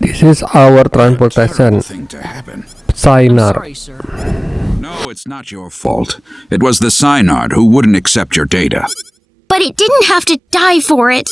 This is our transportation. Thing to happen. Psynard. Sorry, sir. No, it's not your fault. It was the Psynard who wouldn't accept your data. But it didn't have to die for it.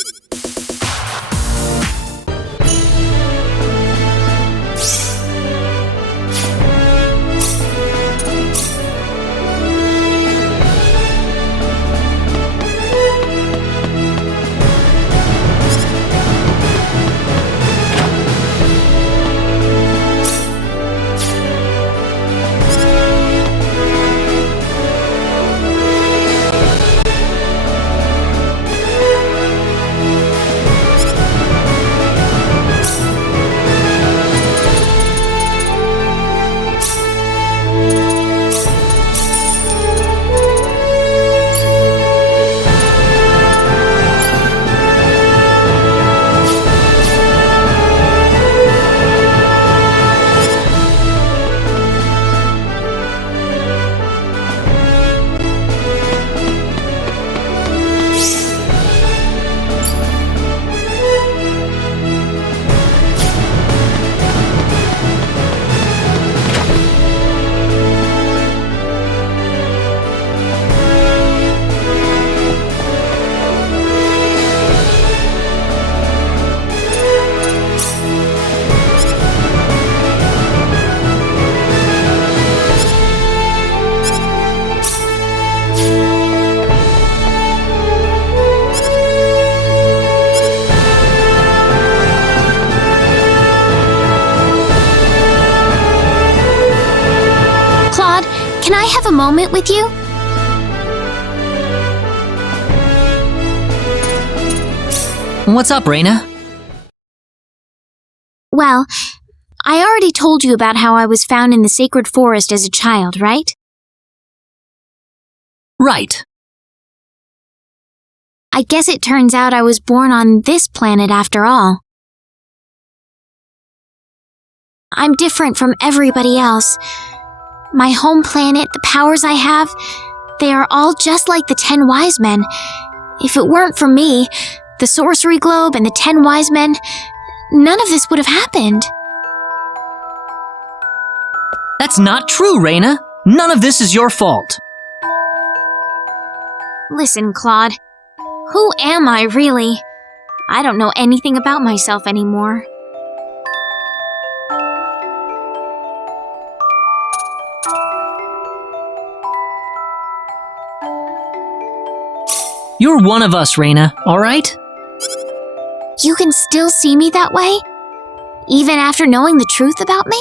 Can I have a moment with you? What's up, Rena? Well, I already told you about how I was found in the sacred forest as a child, right? Right. I guess it turns out I was born on this planet after all. I'm different from everybody else. My home planet, the powers I have, they are all just like the 10 wise men. If it weren't for me, the sorcery globe and the 10 wise men, none of this would have happened. That's not true, Rena. None of this is your fault. Listen, Claude. Who am I, really? I don't know anything about myself anymore. You're one of us, Rena, all right? You can still see me that way? Even after knowing the truth about me?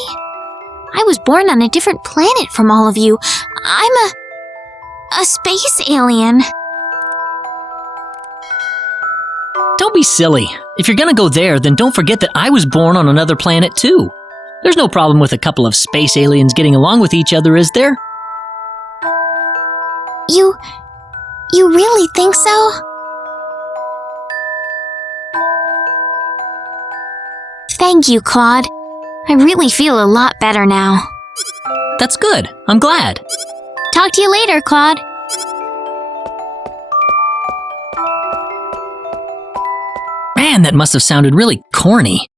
I was born on a different planet from all of you. I'm a space alien. Don't be silly. If you're gonna go there, then don't forget that I was born on another planet too. There's no problem with a couple of space aliens getting along with each other, is there? You really think so? Thank you, Claude. I really feel a lot better now. That's good. I'm glad. Talk to you later, Claude. Man, that must have sounded really corny.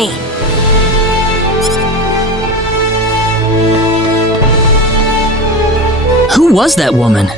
me. Who was that woman?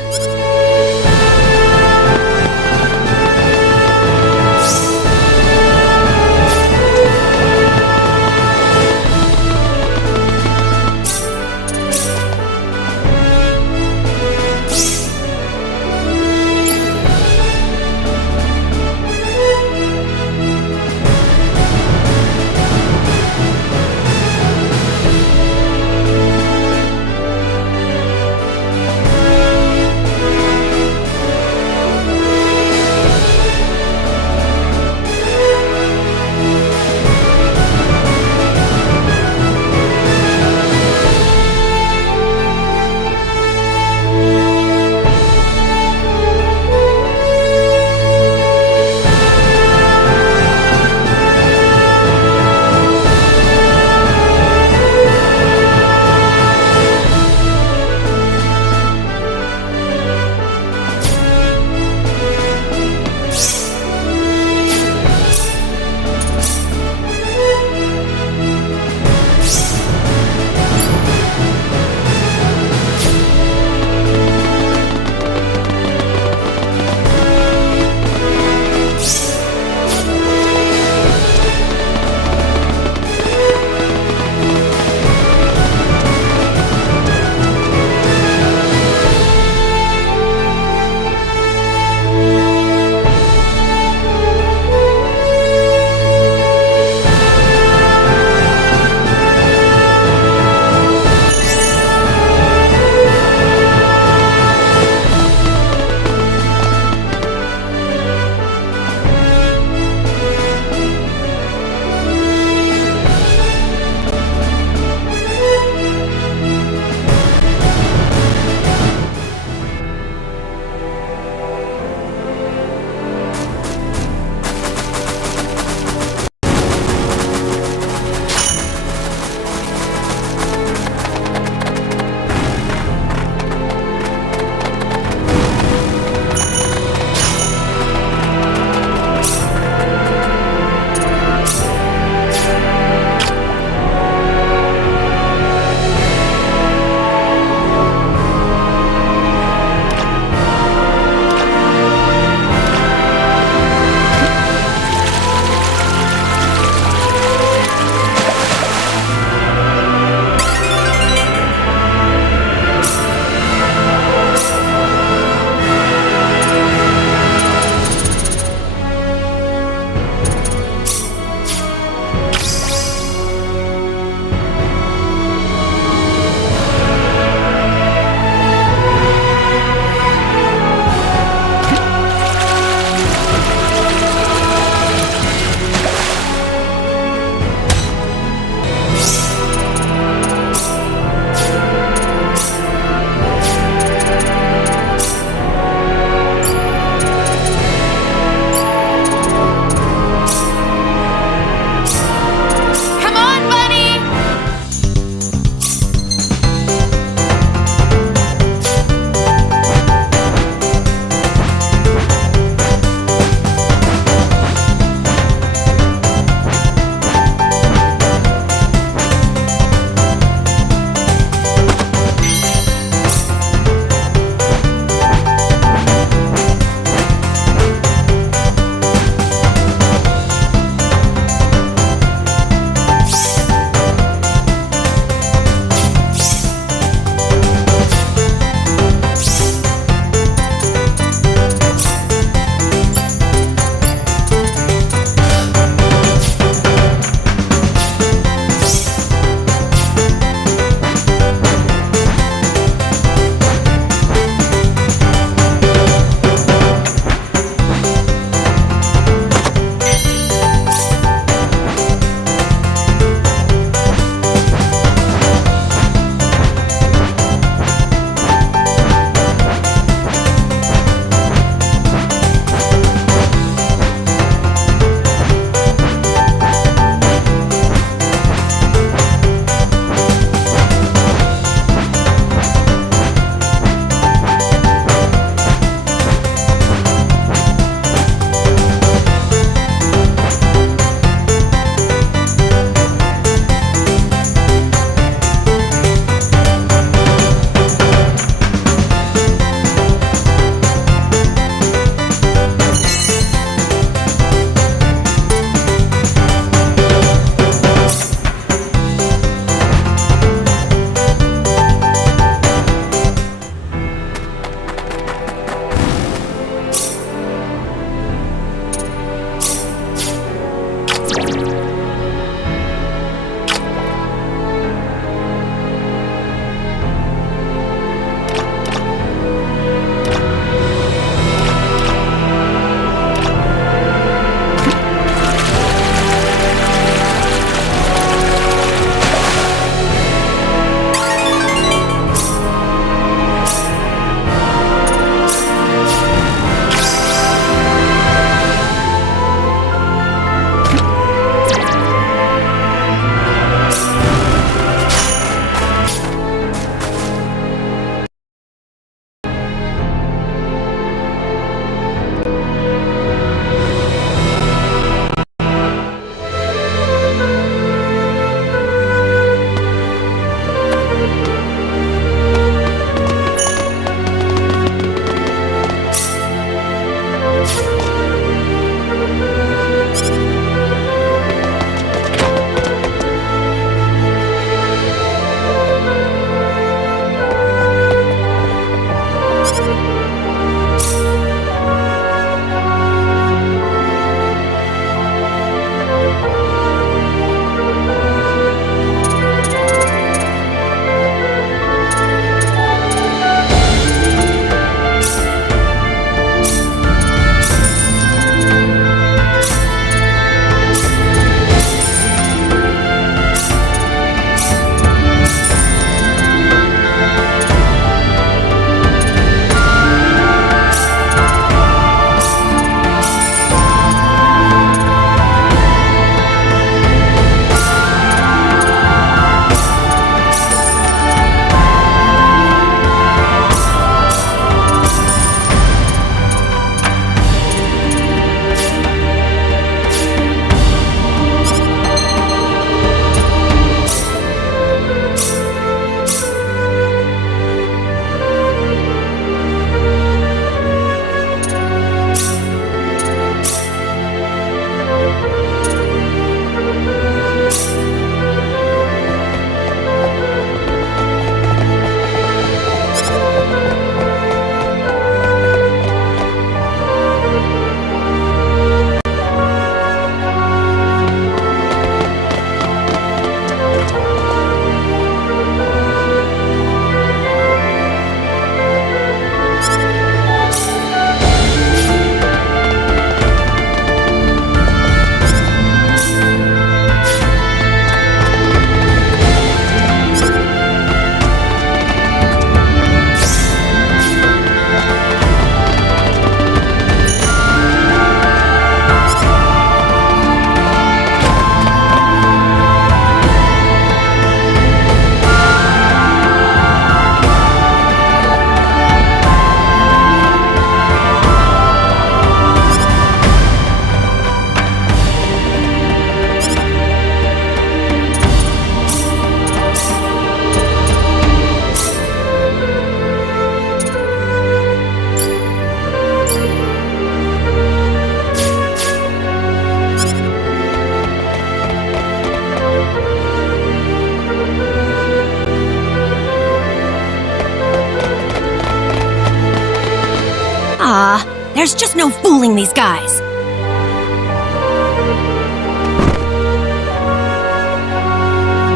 There's just no fooling these guys.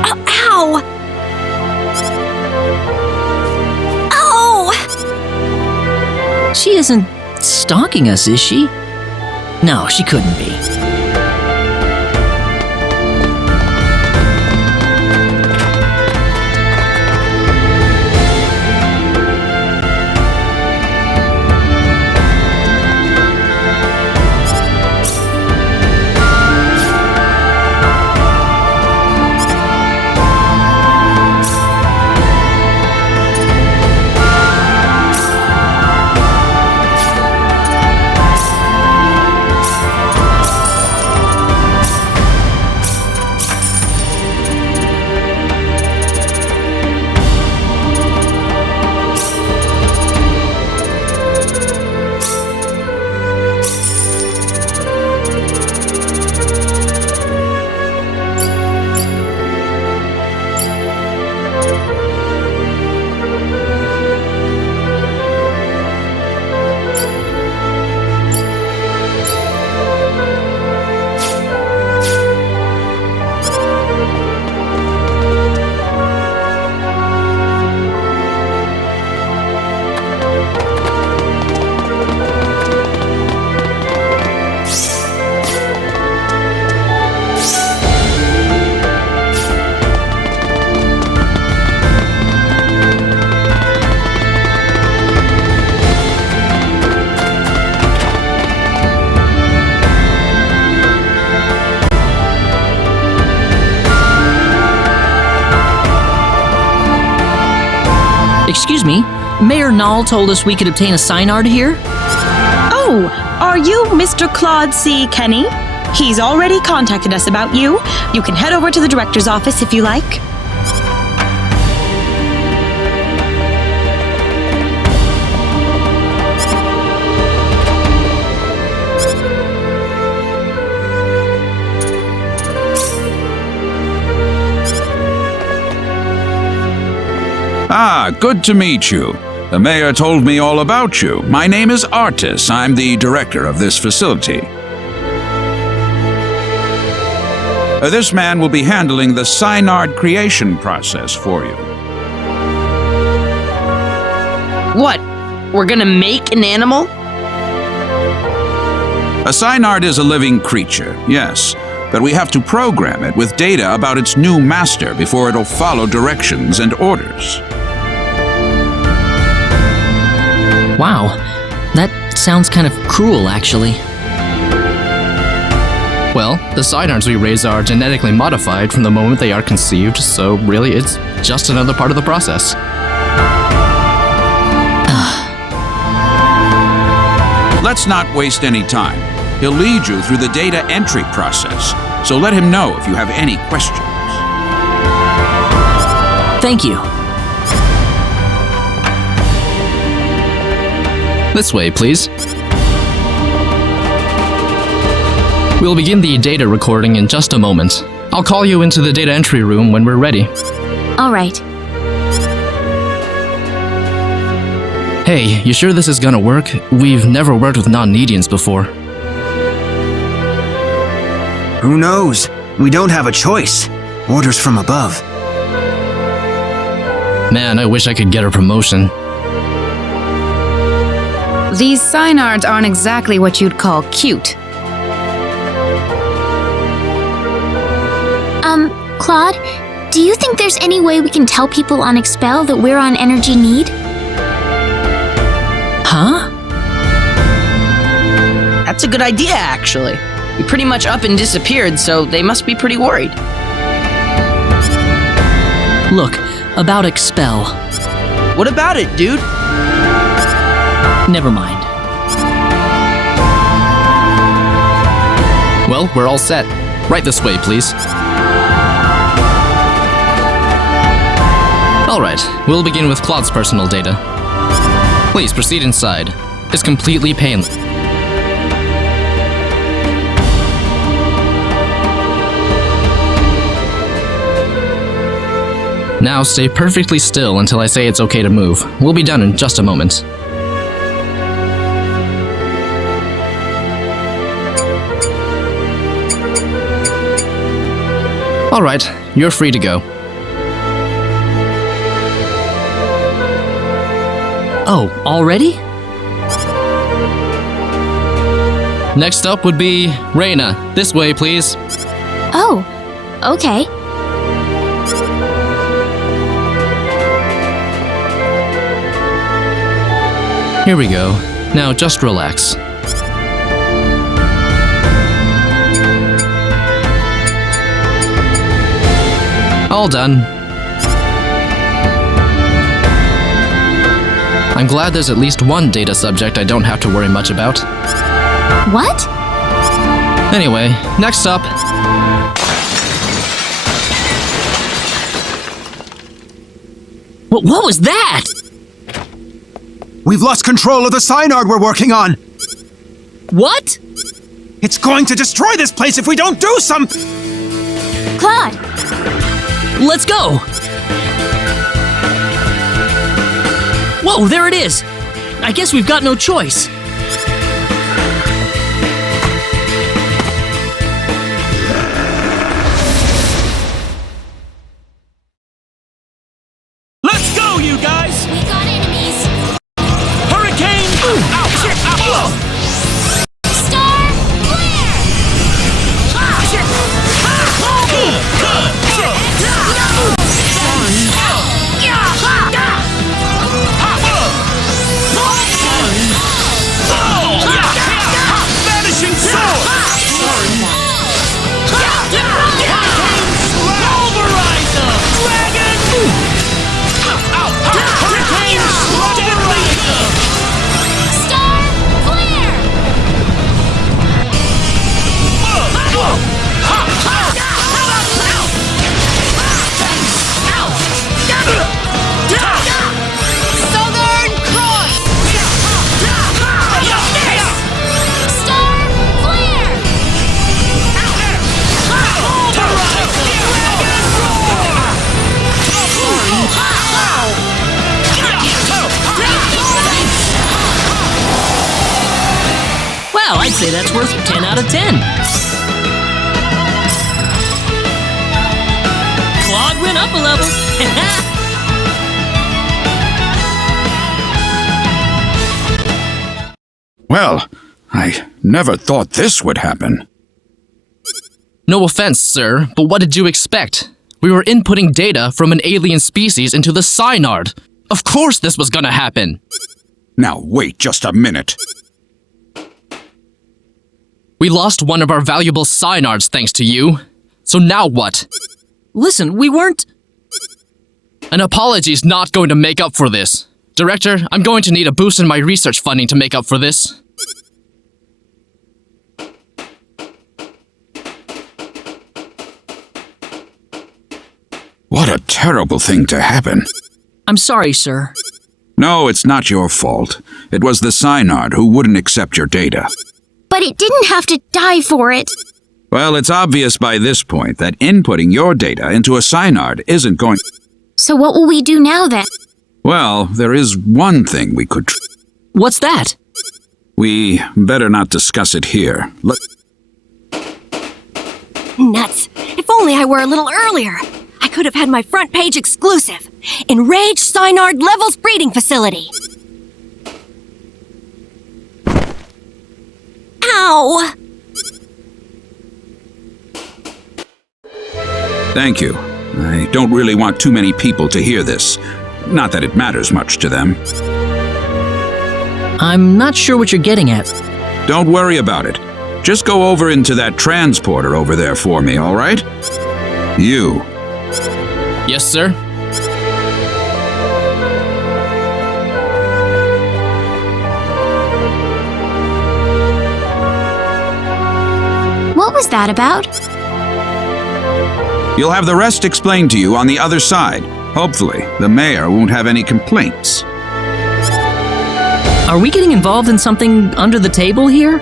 Ow! Oh! She isn't stalking us, is she? No, she couldn't be. Excuse me, Mayor Noel told us we could obtain a Psynard here? Oh, are you Mr. Claude C. Kenny? He's already contacted us about you. You can head over to the director's office if you like. Ah, good to meet you. The mayor told me all about you. My name is Artis. I'm the director of this facility. This man will be handling the Psynard creation process for you. What? We're gonna make an animal? A Psynard is a living creature, yes, but we have to program it with data about its new master before it'll follow directions and orders. Wow, that sounds kind of cruel, actually. Well, the Psynards we raise are genetically modified from the moment they are conceived, so really it's just another part of the process. Let's not waste any time. He'll lead you through the data entry process, so let him know if you have any questions. Thank you. This way, please. We'll begin the data recording in just a moment. I'll call you into the data entry room when we're ready. All right. Hey, you sure this is gonna work? We've never worked with non-Nedians before. Who knows? We don't have a choice. Orders from above. Man, I wish I could get a promotion. These Psynards aren't exactly what you'd call cute. Claude, do you think there's any way we can tell people on Expel that we're on energy need? Huh? That's a good idea, actually. We pretty much up and disappeared, so they must be pretty worried. Look, about Expel. What about it, dude? Never mind. Well, we're all set. Right this way, please. Alright, we'll begin with Claude's personal data. Please proceed inside. It's completely painless. Now stay perfectly still until I say it's okay to move. We'll be done in just a moment. Alright, you're free to go. Oh, already? Next up would be Rena. This way, please. Oh, okay. Here we go. Now just relax. All done. I'm glad there's at least one data subject I don't have to worry much about. What? Anyway, next up. What was that? We've lost control of the Psynard we're working on! What? It's going to destroy this place if we don't do something! Claude! Let's go! Whoa, there it is! I guess we've got no choice. Let's go, you guys! We got enemies! Hurricane! Star Flare! Vanishing sword! Pulverizer! Dragon! Hurricane! Star Flare! Southern Cross! Star Flare! Wow, I'd say that's worth 10 out of 10. Claude went up a level. Well, I never thought this would happen. No offense, sir, but what did you expect? We were inputting data from an alien species into the Psynard. Of course this was gonna happen. Now wait just a minute. We lost one of our valuable Psynards thanks to you. So now what? Listen, we weren't... An apology's not going to make up for this. Director, I'm going to need a boost in my research funding to make up for this. What a terrible thing to happen. I'm sorry, sir. No, it's not your fault. It was the Psynard who wouldn't accept your data. But it didn't have to die for it. Well, it's obvious by this point that inputting your data into a Psynard isn't going... So what will we do now then? Well, there is one thing we could... What's that? We better not discuss it here. Nuts. If only I were a little earlier. I could have had my front page exclusive. Enraged Psynard Levels Breeding Facility. Ow! Thank you. I don't really want too many people to hear this. Not that it matters much to them. I'm not sure what you're getting at. Don't worry about it. Just go over into that transporter over there for me, all right? You. Yes, sir? What was that about? You'll have the rest explained to you on the other side. Hopefully, the mayor won't have any complaints. Are we getting involved in something under the table here?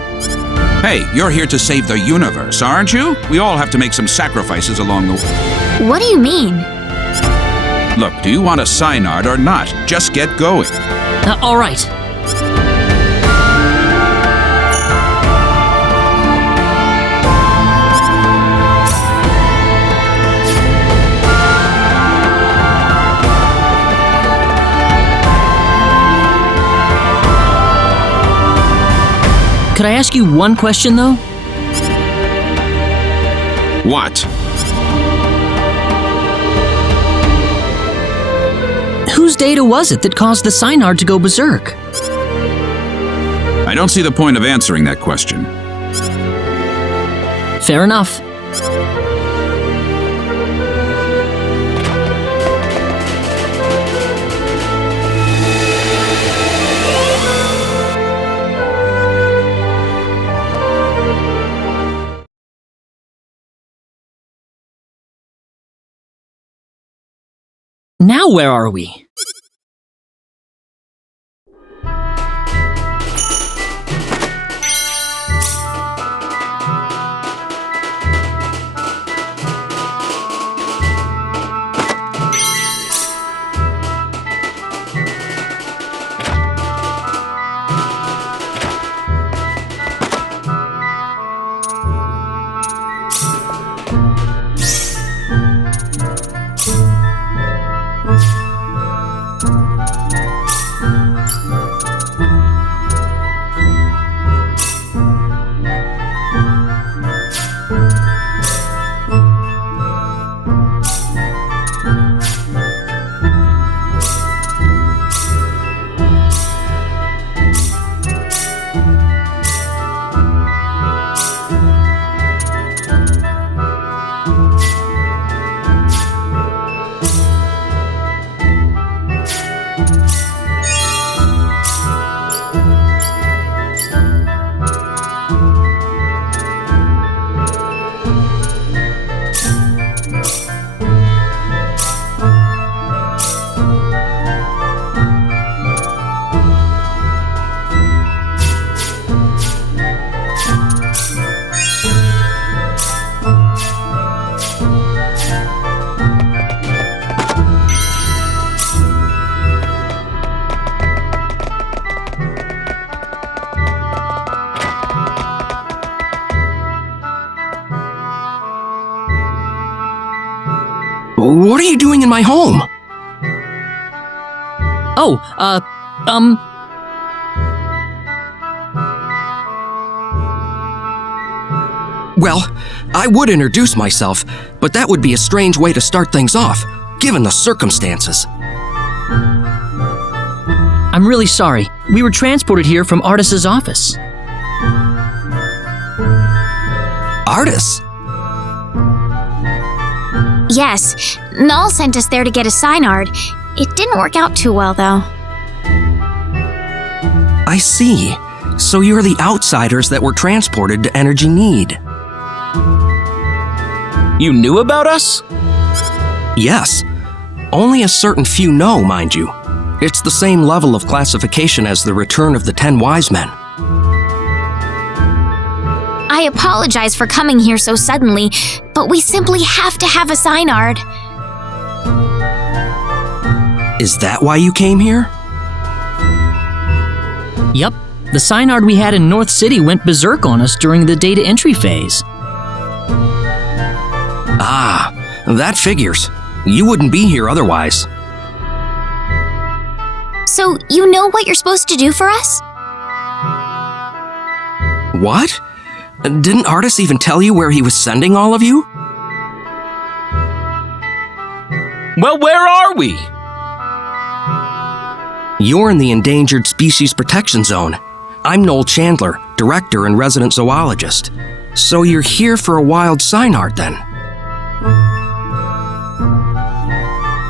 Hey, you're here to save the universe, aren't you? We all have to make some sacrifices along the way. What do you mean? Look, do you want a Psynard or not? Just get going. All right. Could I ask you one question, though? What? Whose data was it that caused the Psynard to go berserk? I don't see the point of answering that question. Fair enough. Now where are we? What are you doing in my home? Oh, Well, I would introduce myself, but that would be a strange way to start things off, given the circumstances. I'm really sorry. We were transported here from Artis's office. Artis? Yes, Noel sent us there to get a Psynard. It didn't work out too well, though. I see. So you're the outsiders that were transported to Energy Nede. You knew about us? Yes. Only a certain few know, mind you. It's the same level of classification as the Return of the 10 Wise Men. I apologize for coming here so suddenly, but we simply have to have a Psynard. Is that why you came here? Yup, the Psynard we had in North City went berserk on us during the data entry phase. Ah, that figures. You wouldn't be here otherwise. So, you know what you're supposed to do for us? What? Didn't Artis even tell you where he was sending all of you? Well, where are we? You're in the Endangered Species Protection Zone. I'm Noel Chandler, director and resident zoologist. So you're here for a wild Psynard, then?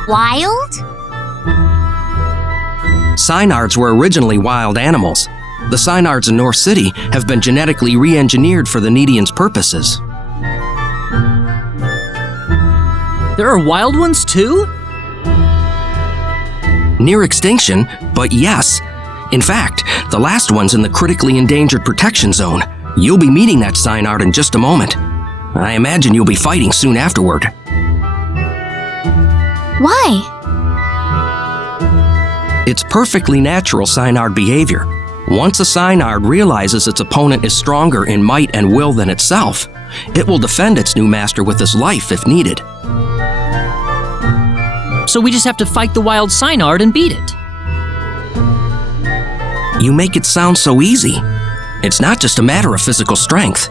Wild? Psynards were originally wild animals. The Psynards in North City have been genetically re-engineered for the Nedeans' purposes. There are wild ones too? Near extinction, but yes. In fact, the last one's in the critically endangered protection zone. You'll be meeting that Psynard in just a moment. I imagine you'll be fighting soon afterward. Why? It's perfectly natural Psynard behavior. Once a Psynard realizes its opponent is stronger in might and will than itself, it will defend its new master with its life if needed. So we just have to fight the wild Psynard and beat it. You make it sound so easy. It's not just a matter of physical strength.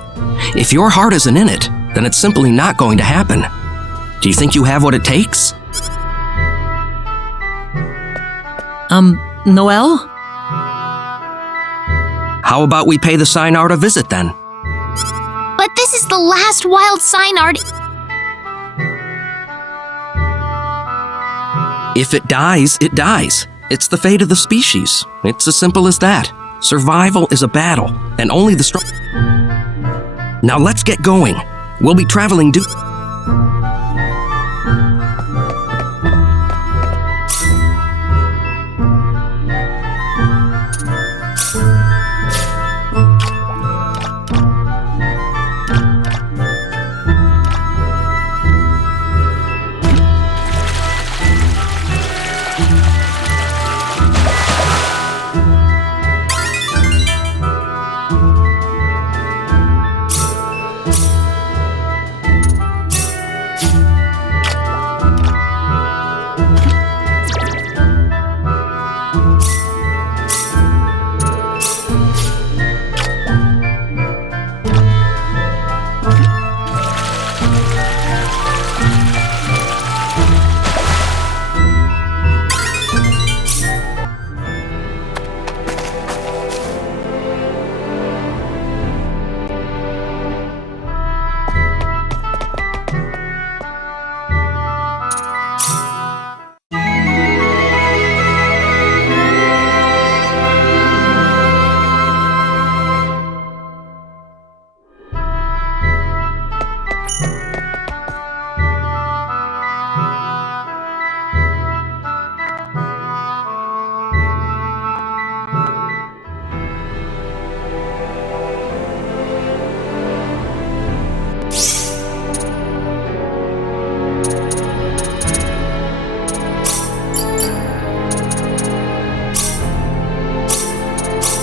If your heart isn't in it, then it's simply not going to happen. Do you think you have what it takes? Noel? How about we pay the Psynard a visit then? But this is the last wild Psynard. If it dies, it dies. It's the fate of the species. It's as simple as that. Survival is a battle, and only the strong... Now let's get going. We'll be traveling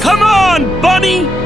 Come on, bunny!